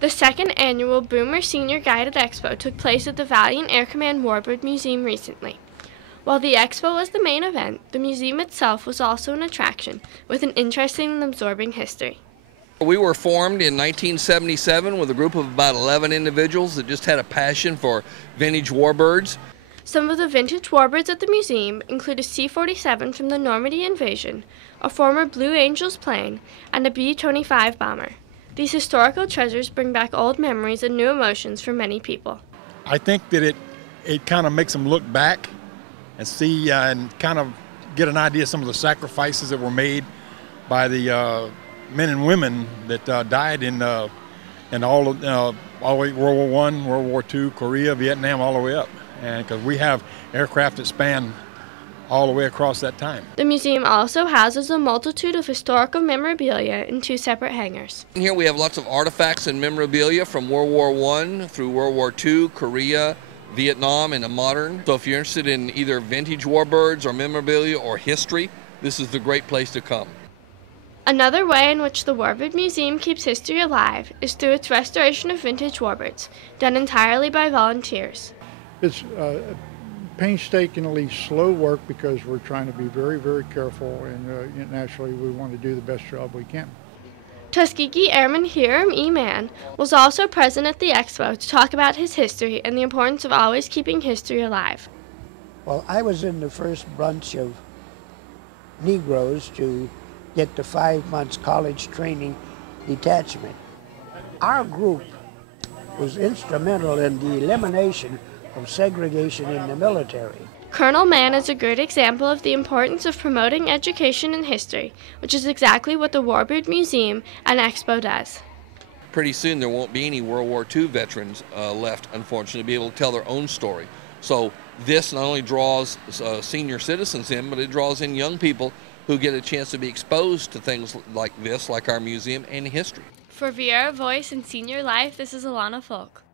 The second annual Boomer Senior Guided Expo took place at the Valiant Air Command Warbird Museum recently. While the expo was the main event, the museum itself was also an attraction, with an interesting and absorbing history. We were formed in 1977 with a group of about 11 individuals that just had a passion for vintage warbirds. Some of the vintage warbirds at the museum include a C-47 from the Normandy invasion, a former Blue Angels plane, and a B-25 bomber. These historical treasures bring back old memories and new emotions for many people. I think that it kind of makes them look back and see and kind of get an idea of some of the sacrifices that were made by the men and women that died in all the way World War I, World War II, Korea, Vietnam, all the way up. And because we have aircraft that span all the way across that time. The museum also houses a multitude of historical memorabilia in two separate hangars. Here we have lots of artifacts and memorabilia from World War I through World War II, Korea, Vietnam, and the modern. So if you're interested in either vintage warbirds or memorabilia or history, this is the great place to come. Another way in which the Warbird Museum keeps history alive is through its restoration of vintage warbirds, done entirely by volunteers. It's painstakingly slow work because we're trying to be very, very careful, and naturally we want to do the best job we can. Tuskegee Airman Hiram Mann was also present at the expo to talk about his history and the importance of always keeping history alive. Well, I was in the first bunch of Negroes to get the 5 months college training detachment. Our group was instrumental in the elimination of segregation in the military. Colonel Mann is a great example of the importance of promoting education and history, which is exactly what the Warbird Museum and Expo does. Pretty soon there won't be any World War II veterans left, unfortunately, to be able to tell their own story. So this not only draws senior citizens in, but it draws in young people who get a chance to be exposed to things like this, like our museum, and history. For Viera Voice and Senior Life, this is Alana Folk.